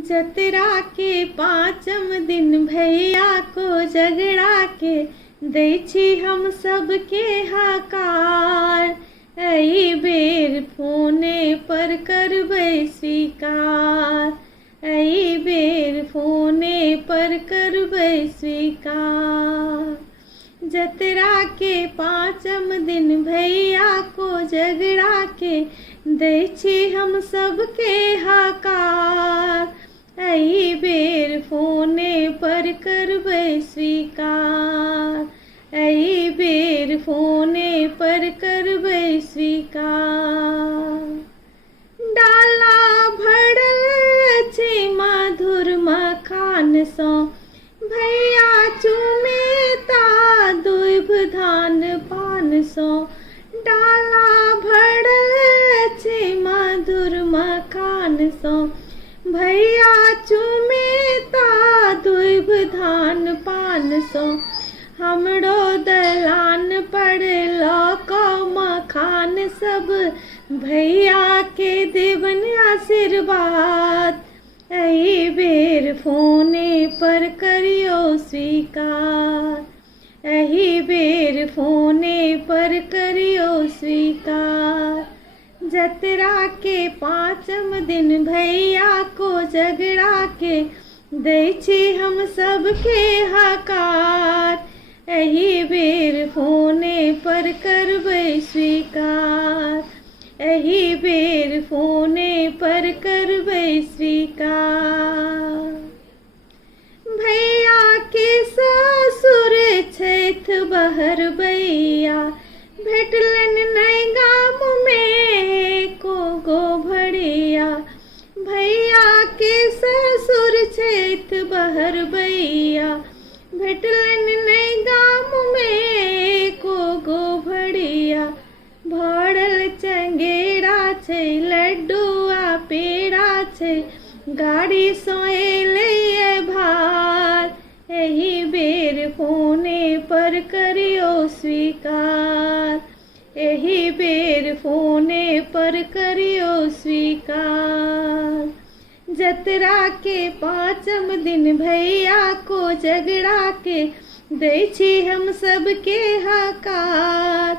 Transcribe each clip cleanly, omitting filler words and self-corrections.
जतरा के पाँचम दिन भैया को जगड़ा के दै छी हम सबके हकार। एहि बेर फोने पर करबै स्वीकार, एहि बेर फोने पर करबै स्वीकार। जतरा के पाँचम दिन भैया को जगड़ा के दै छी हम सबके हकार। एहि बेर फोने पर करबै स्वीकार, एहि बेर फोने पर करबै स्वीकार। डाला भरल छै मधुर मखान सँ, भैया चुमेता दूइब धान पान सँ। डाला भरल छै मधुर मखान सँ, भैया चुमेता दूइब धान पान सँ। हमरो दलान पर लऽ कऽ मखान सब, भैया के देबन आशीर्वाद। एहि बेर फोने पर करियो स्वीकार, एहि बेर फोने पर करियो स्वीकार। जतरा के पाँचम दिन भैया को जगड़ा के दै छी हम सबके हकार। एहि बेर फोने पर करबै स्वीकार, एहि बेर फोने पर करबै स्वीकार। भैया के ससुर छथि बहरबैया, भेटलनि नहि गाममे एको गो भरिया। भैया के ससुर छथि बहरबैया, भेटलनि नहि गाममे एको गो भरिया। भरल चंगेरा छै लड्डू आ पेड़ा छै, गाड़ी सँ एलैए भार। एहि बेर फोने पर करियो स्वीकार, एहि बेर फोने पर करियो स्वीकार। जतरा के पाँचम दिन भैया को जगड़ा के दै छी हम सबके हकार।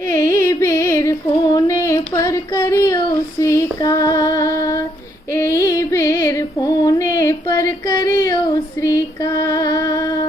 एहि बेर फोने पर करियो स्वीकार, एहि बेर फोने पर करियो स्वीकार।